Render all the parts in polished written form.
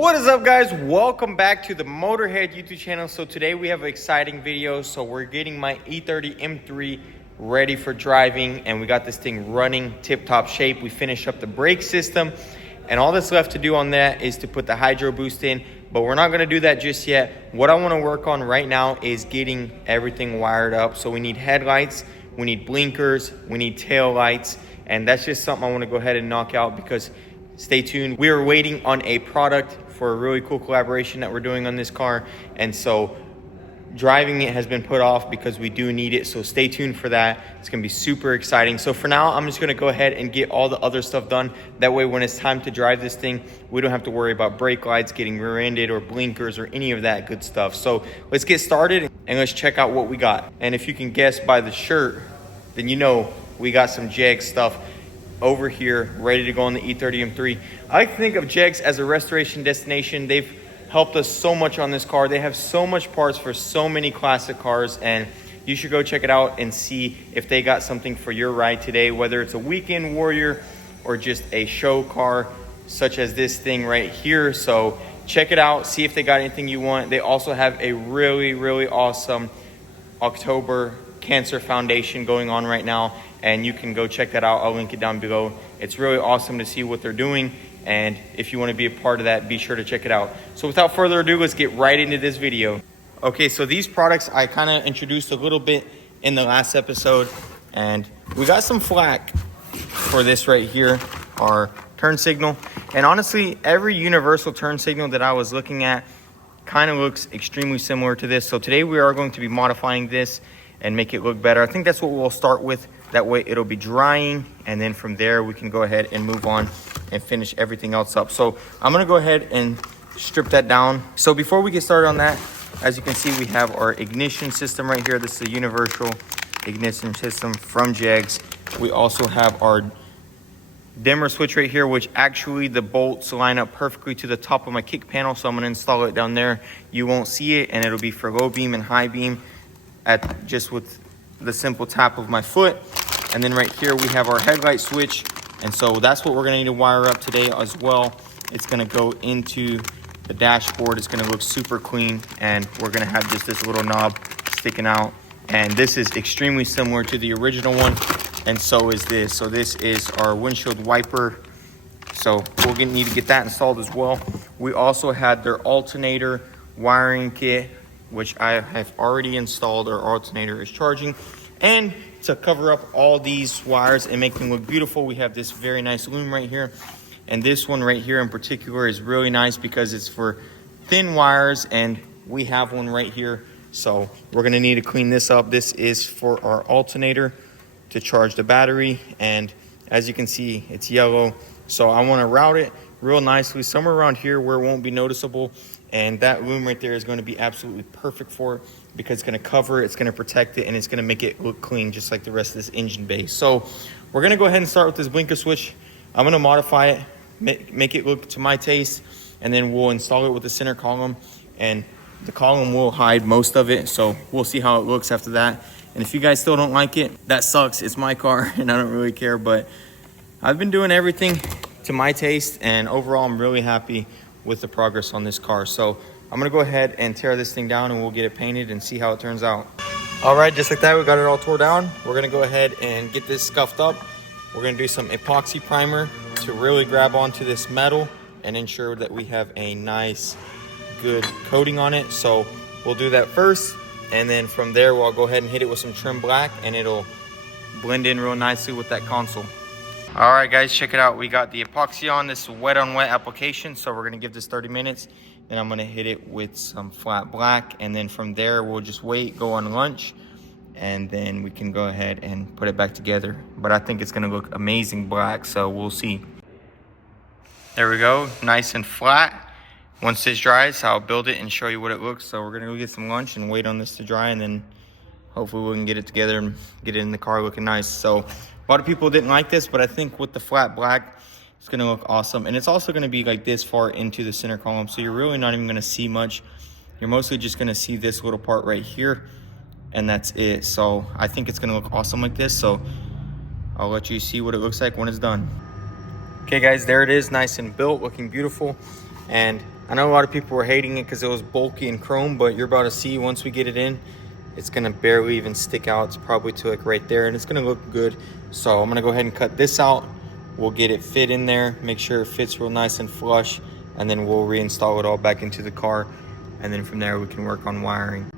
What is up, guys? Welcome back to the Motorhead YouTube channel. So today we have an exciting video. So we're getting my E30M3 ready for driving, and we got this thing running tip-top shape. We finished up the brake system, and all that's left to do on that is to put the hydro boost in, but we're not going to do that just yet. What I want to work on right now is getting everything wired up. So we need headlights, we need blinkers, we need tail lights, and that's just something I want to go ahead and knock out because stay tuned. We are waiting on a product for a really cool collaboration that we're doing on this car, and so driving it has been put off because we do need it. So stay tuned for that. It's gonna be super exciting. So for now, I'm just gonna go ahead and get all the other stuff done. That way, when it's time to drive this thing, we don't have to worry about brake lights, getting rear-ended, or blinkers, or any of that good stuff. So let's get started and let's check out what we got. And if you can guess by the shirt, then you know we got some jegs stuff over here ready to go on the E30M3. I like to think of jegs as a restoration destination. They've helped us so much on this car. They have so much parts for so many classic cars, and you should go check it out and see if they got something for your ride today, whether it's a weekend warrior or just a show car such as this thing right here. So check it out, see if they got anything you want. They also have a really awesome October Cancer Foundation going on right now, and you can go check that out. I'll link it down below. It's really awesome to see what they're doing, and if you want to be a part of that, be sure to check it out. So without further ado, let's get right into this video. Okay, so these products I kind of introduced a little bit in the last episode, and we got some flack for this right here, our turn signal. And honestly, every universal turn signal that I was looking at kind of looks extremely similar to this. So today we are going to be modifying this and make it look better. I think that's what we'll start with. That way it'll be drying, and then from there we can go ahead and move on and finish everything else up. So I'm gonna go ahead and strip that down. So before we get started on that, as you can see, we have our ignition system right here. This is a universal ignition system from Jegs. We also have our dimmer switch right here, which actually the bolts line up perfectly to the top of my kick panel. So I'm gonna install it down there. You won't see it, and it'll be for low beam and high beam at just with the simple tap of my foot. And then right here we have our headlight switch, and so that's what we're going to need to wire up today as well. It's going to go into the dashboard. It's going to look super clean, and we're going to have just this little knob sticking out, and this is extremely similar to the original one, and so is this. So this is our windshield wiper, so we're going to need to get that installed as well. We also had their alternator wiring kit, which I have already installed. Our alternator is charging, and to cover up all these wires and make them look beautiful, we have this very nice loom right here. And this one right here in particular is really nice because it's for thin wires, and we have one right here. So we're gonna need to clean this up. This is for our alternator to charge the battery, and as you can see, it's yellow. So I wanna route it real nicely somewhere around here where it won't be noticeable. And that loom right there is going to be absolutely perfect for it because it's going to cover it, it's going to protect it, and it's going to make it look clean just like the rest of this engine base. So we're going to go ahead and start with this blinker switch. I'm going to modify it, make it look to my taste, and then we'll install it with the center column, and the column will hide most of it. So we'll see how it looks after that. And if you guys still don't like it, that sucks. It's my car and I don't really care, but I've been doing everything to my taste, and overall I'm really happy with the progress on this car. So I'm gonna go ahead and tear this thing down, and we'll get it painted and see how it turns out. All right, just like that, we got it all tore down. We're gonna go ahead and get this scuffed up. We're gonna do some epoxy primer to really grab onto this metal and ensure that we have a nice, good coating on it. So we'll do that first, and then from there, we'll go ahead and hit it with some trim black, and it'll blend in real nicely with that console. All right, guys, check it out. We got the epoxy on. This wet on wet application, so we're gonna give this 30 minutes. Then I'm gonna hit it with some flat black, and then from there we'll just wait, go on lunch, and then we can go ahead and put it back together. But I think it's gonna look amazing black, so we'll see. There we go, nice and flat. Once this dries, I'll build it and show you what it looks. So we're gonna go get some lunch and wait on this to dry, and then hopefully we can get it together and get it in the car looking nice. So a lot of people didn't like this, but I think with the flat black, it's gonna look awesome. And it's also gonna be like this far into the center column, so you're really not even gonna see much. You're mostly just gonna see this little part right here, and that's it. So I think it's gonna look awesome like this. So I'll let you see what it looks like when it's done. Okay guys, there it is, nice and built, looking beautiful. And I know a lot of people were hating it because it was bulky and chrome, but you're about to see once we get it in, it's gonna barely even stick out. It's probably to like right there, and it's gonna look good. So I'm gonna go ahead and cut this out. We'll get it fit in there, make sure it fits real nice and flush, and then we'll reinstall it all back into the car. And then from there we can work on wiring.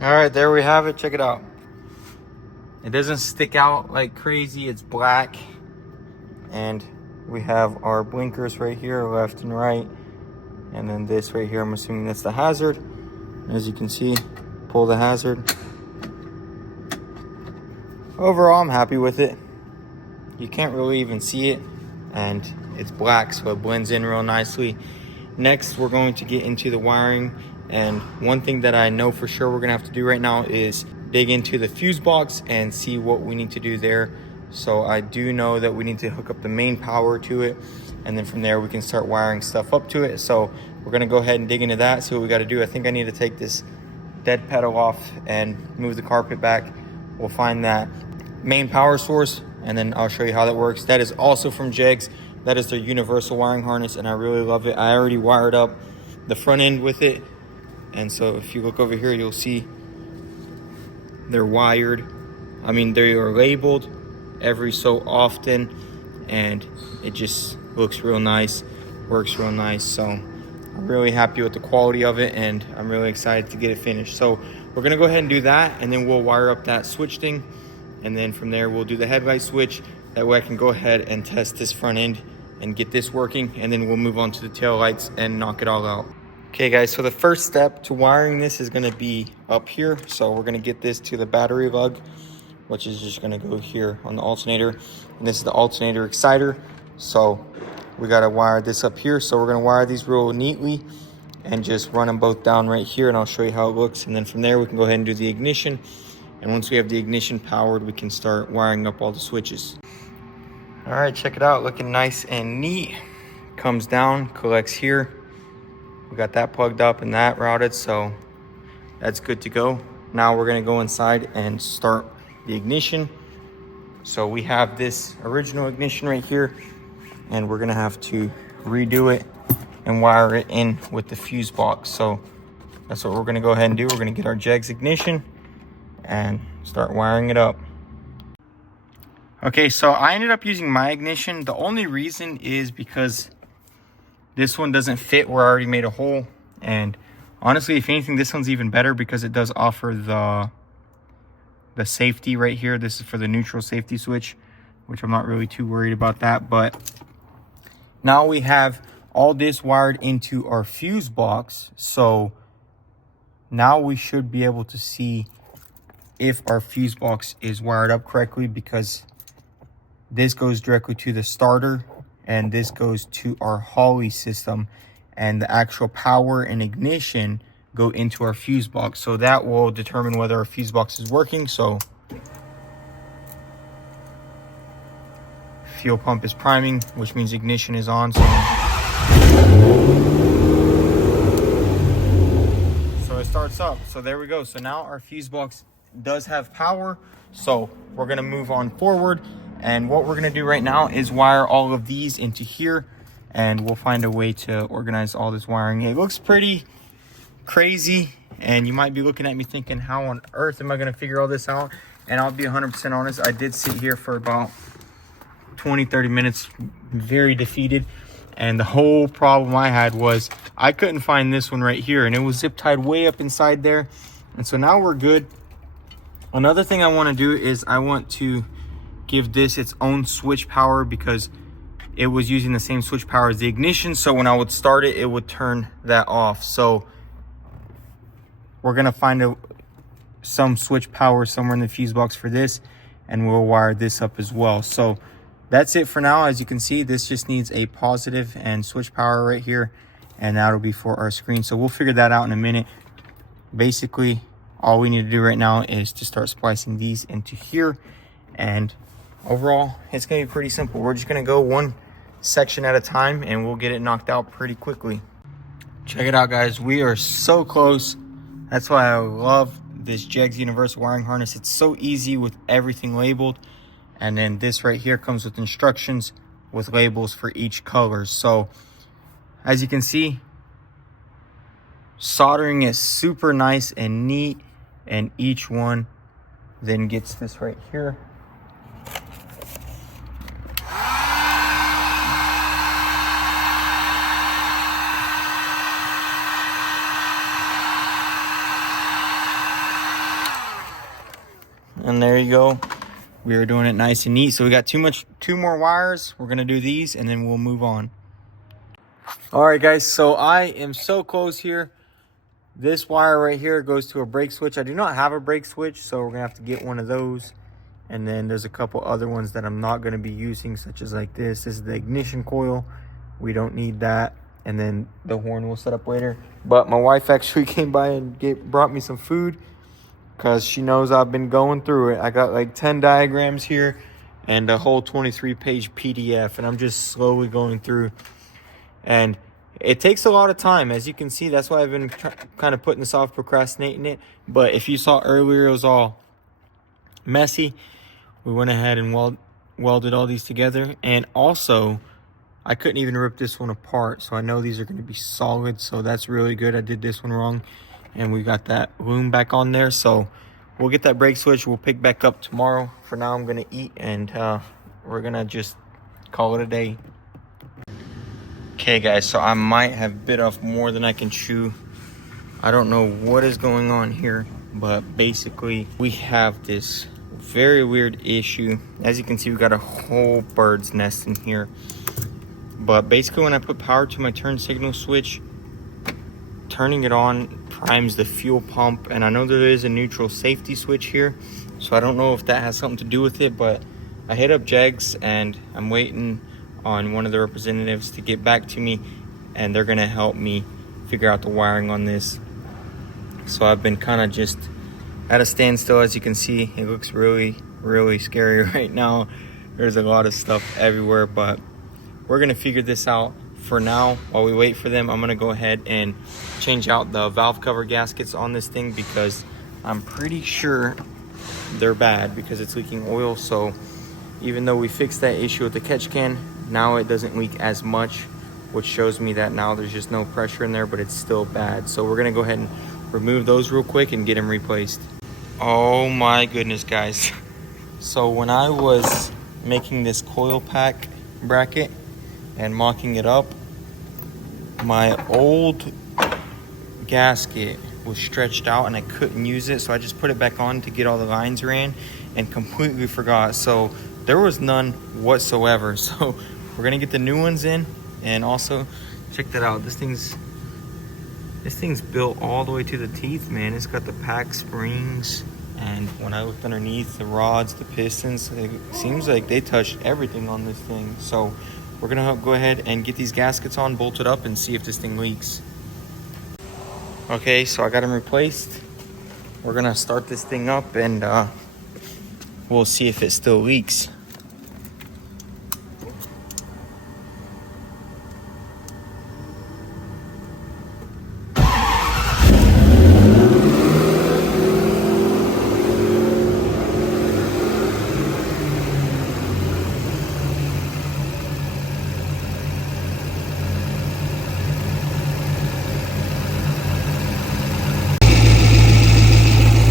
All right, there we have it. Check it out. It doesn't stick out like crazy. It's black, and we have our blinkers right here, left and right. And then this right here, I'm assuming that's the hazard. As you can see, pull the hazard. Overall, I'm happy with it. You can't really even see it, and it's black, so it blends in real nicely. Next, we're going to get into the wiring. And one thing that I know for sure we're gonna have to do right now is dig into the fuse box and see what we need to do there. So I do know that we need to hook up the main power to it, and then from there we can start wiring stuff up to it. So we're gonna go ahead and dig into that, see what we gotta do. I think I need to take this dead pedal off and move the carpet back. We'll find that main power source, and then I'll show you how that works. That is also from Jegs. That is their universal wiring harness, and I really love it. I already wired up the front end with it. And so if you look over here, you'll see they're wired. I mean, they are labeled every so often, and it just looks real nice, works real nice. So I'm really happy with the quality of it, and I'm really excited to get it finished. So we're gonna go ahead and do that, and then we'll wire up that switch thing. And then from there, we'll do the headlight switch. That way I can go ahead and test this front end and get this working, and then we'll move on to the tail lights and knock it all out. Okay guys, so the first step to wiring this is gonna be up here. So we're gonna get this to the battery lug, which is just gonna go here on the alternator. And this is the alternator exciter. So we gotta wire this up here. So we're gonna wire these real neatly and just run them both down right here, and I'll show you how it looks. And then from there, we can go ahead and do the ignition. And once we have the ignition powered, we can start wiring up all the switches. All right, check it out, looking nice and neat. Comes down, collects here. We got that plugged up and that routed, so that's good to go. Now we're gonna go inside and start the ignition. So we have this original ignition right here, and we're gonna have to redo it and wire it in with the fuse box. So that's what we're gonna go ahead and do. We're gonna get our jegs ignition and start wiring it up. Okay, so I ended up using my ignition. The only reason is because this one doesn't fit where I already made a hole. And honestly, if anything, this one's even better because it does offer the safety right here. This is for the neutral safety switch, which I'm not really too worried about that. But now we have all this wired into our fuse box. So now we should be able to see if our fuse box is wired up correctly, because this goes directly to the starter and this goes to our Holly system, and the actual power and ignition go into our fuse box. So that will determine whether our fuse box is working. So fuel pump is priming, which means ignition is on. So it starts up. So there we go. So now our fuse box does have power. So we're gonna move on forward. And what we're gonna do right now is wire all of these into here, and we'll find a way to organize all this wiring. It looks pretty crazy, and you might be looking at me thinking, how on earth am I gonna figure all this out? And I'll be 100% honest, I did sit here for about 20-30 minutes very defeated, and the whole problem I had was I couldn't find this one right here, and it was zip tied way up inside there. And so now we're good. Another thing I want to do is I want to give this its own switch power, because it was using the same switch power as the ignition. So when I would start it, it would turn that off. So we're gonna find some switch power somewhere in the fuse box for this, and we'll wire this up as well. So that's it for now. As you can see, this just needs a positive and switch power right here, and that'll be for our screen. So we'll figure that out in a minute. Basically, all we need to do right now is to start splicing these into here, and overall, it's gonna be pretty simple. We're just gonna go one section at a time, and we'll get it knocked out pretty quickly. Check it out, guys. We are so close. That's why I love this Jegs universal wiring harness. It's so easy with everything labeled. And then this right here comes with instructions with labels for each color. So as you can see, Soldering is super nice and neat, and each one then gets this right here. And there you go. We are doing it nice and neat. So we got two more wires. We're gonna do these and then we'll move on. All right, guys, so I am so close here. This wire right here goes to a brake switch. I do not have a brake switch, so we're gonna have to get one of those. And then there's a couple other ones that I'm not gonna be using, such as like this. This is the ignition coil. We don't need that. And then the horn we'll set up later. But my wife actually came by and brought me some food, because she knows I've been going through it. I got like 10 diagrams here and a whole 23-page PDF, and I'm just slowly going through. And it takes a lot of time, as you can see. That's why I've been kind of putting this off, procrastinating it. But if you saw earlier, it was all messy. We went ahead and welded all these together. And also, I couldn't even rip this one apart, so I know these are going to be solid, so that's really good. I did this one wrong. And we got that loom back on there, so we'll get that brake switch. We'll pick back up tomorrow. For now, I'm gonna eat, and we're gonna just call it a day. Okay, guys, so I might have bit off more than I can chew. I don't know what is going on here, but basically we have this very weird issue. As you can see, we got a whole bird's nest in here. But basically, when I put power to my turn signal switch, turning it on primes the fuel pump, and I know there is a neutral safety switch here, so I don't know if that has something to do with it. But I hit up jegs and I'm waiting on one of the representatives to get back to me, and they're gonna help me figure out the wiring on this. So I've been kind of just at a standstill. As you can see, it looks really scary right now. There's a lot of stuff everywhere, but we're gonna figure this out. For now, while we wait for them, I'm gonna go ahead and change out the valve cover gaskets on this thing, because I'm pretty sure they're bad because it's leaking oil. So even though we fixed that issue with the catch can, now it doesn't leak as much, which shows me that now there's just no pressure in there, but it's still bad. So we're gonna go ahead and remove those real quick and get them replaced. Oh my goodness, guys. So when I was making this coil pack bracket and mocking it up, my old gasket was stretched out and I couldn't use it, so I just put it back on to get all the lines ran and completely forgot. So there was none whatsoever. So we're gonna get the new ones in. And also, check that out. This thing's built all the way to the teeth, man. It's got the pack springs, and when I looked underneath, the rods, the pistons, it seems like they touched everything on this thing. So we're gonna go ahead and get these gaskets on, bolted up, and see if this thing leaks. Okay, so I got them replaced. We're gonna start this thing up, and we'll see if it still leaks.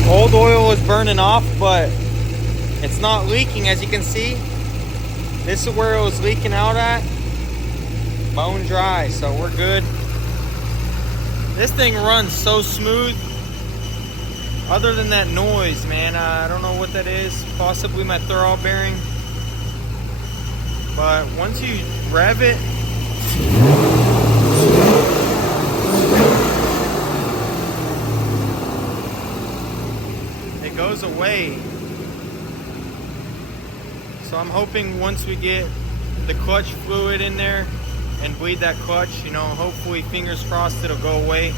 Old oil is burning off, but it's not leaking. As you can see, this is where it was leaking out at, bone dry, so we're good. This thing runs so smooth, other than that noise, man. I don't know what that is, possibly my throw bearing, but once you rev it, goes away. So I'm hoping once we get the clutch fluid in there and bleed that clutch, you know, hopefully, fingers crossed, it'll go away.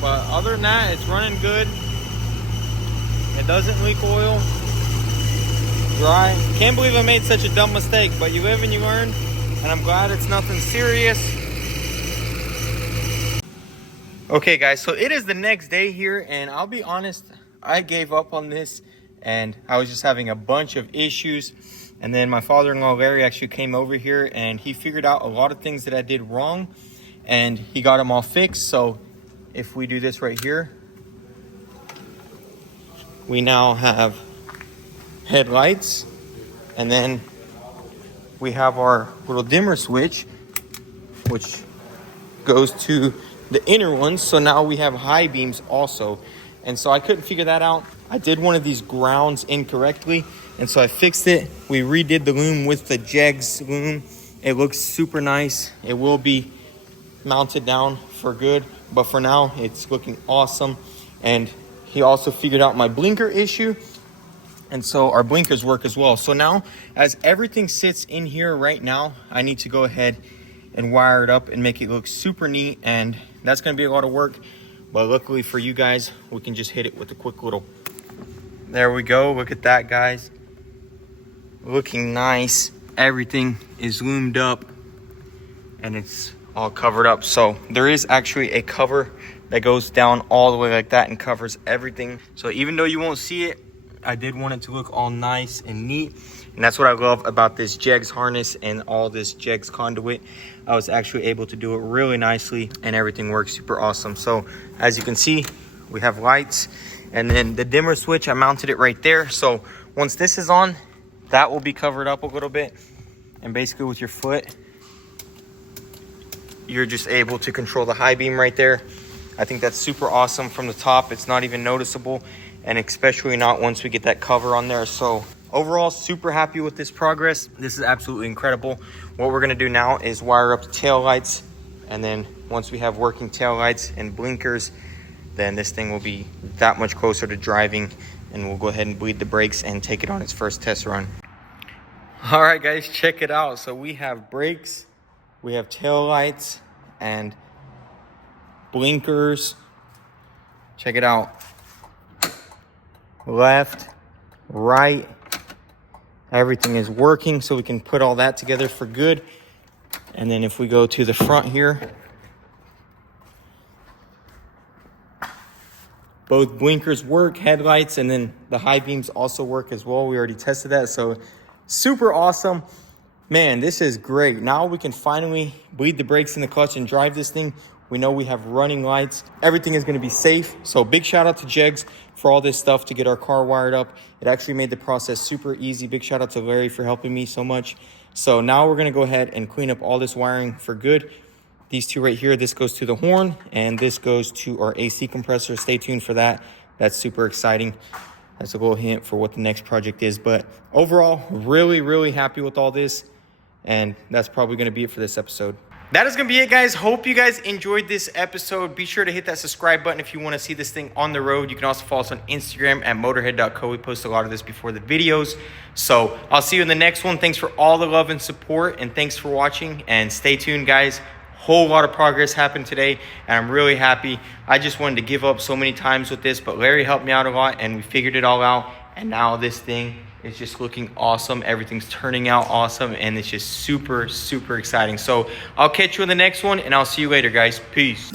But other than that, it's running good. It doesn't leak oil. Dry. Can't believe I made such a dumb mistake, but you live and you learn, and I'm glad it's nothing serious. Okay, guys, so it is the next day here, and I'll be honest, I gave up on this, and I was just having a bunch of issues. And then my father-in-law Larry actually came over here, and he figured out a lot of things that I did wrong, and he got them all fixed. So if we do this right here, we now have headlights, and then we have our little dimmer switch, which goes to the inner ones. So now we have high beams also. And so I couldn't figure that out. I did one of these grounds incorrectly, and so I fixed it. We redid the loom with the jegs loom. It looks super nice. It will be mounted down for good, but for now it's looking awesome. And he also figured out my blinker issue, and so our blinkers work as well. So now, as everything sits in here right now, I need to go ahead and wire it up and make it look super neat, and that's going to be a lot of work, but luckily for you guys, we can just hit it with a quick little, there we go. Look at that, guys, looking nice. Everything is loomed up and it's all covered up. So there is actually a cover that goes down all the way like that and covers everything. So even though you won't see it, I did want it to look all nice and neat. And that's what I love about this jegs harness and all this jegs conduit. I was actually able to do it really nicely, and everything works super awesome. So as you can see, we have lights, and then the dimmer switch, I mounted it right there. So once this is on, that will be covered up a little bit. And basically with your foot, you're just able to control the high beam right there. I think that's super awesome from the top. It's not even noticeable, and especially not once we get that cover on there. So overall, super happy with this progress. This is absolutely incredible. What we're gonna do now is wire up the tail lights, and then once we have working tail lights and blinkers, then this thing will be that much closer to driving, and we'll go ahead and bleed the brakes and take it on its first test run. All right, guys, check it out. So we have brakes, we have tail lights, and blinkers. Check it out. Left, right, everything is working, so we can put all that together for good. And then if we go to the front here, both blinkers work, headlights, and then the high beams also work as well. We already tested that, so super awesome. Man, this is great. Now we can finally bleed the brakes in the clutch and drive this thing. We know we have running lights. Everything is gonna be safe. So big shout out to Jegs for all this stuff to get our car wired up. It actually made the process super easy. Big shout out to Larry for helping me so much. So now we're gonna go ahead and clean up all this wiring for good. These two right here, this goes to the horn and this goes to our AC compressor. Stay tuned for that. That's super exciting. That's a little hint for what the next project is. But overall, really, really happy with all this. And that's probably gonna be it for this episode. That is gonna be it, guys. Hope you guys enjoyed this episode. Be sure to hit that subscribe button if you wanna see this thing on the road. You can also follow us on Instagram at motorhead.co. We post a lot of this before the videos. So I'll see you in the next one. Thanks for all the love and support, and thanks for watching, and stay tuned, guys. Whole lot of progress happened today, and I'm really happy. I just wanted to give up so many times with this, but Larry helped me out a lot, and we figured it all out. And now this thing is just looking awesome. Everything's turning out awesome, and it's just super, super exciting. So I'll catch you in the next one, and I'll see you later, guys. Peace.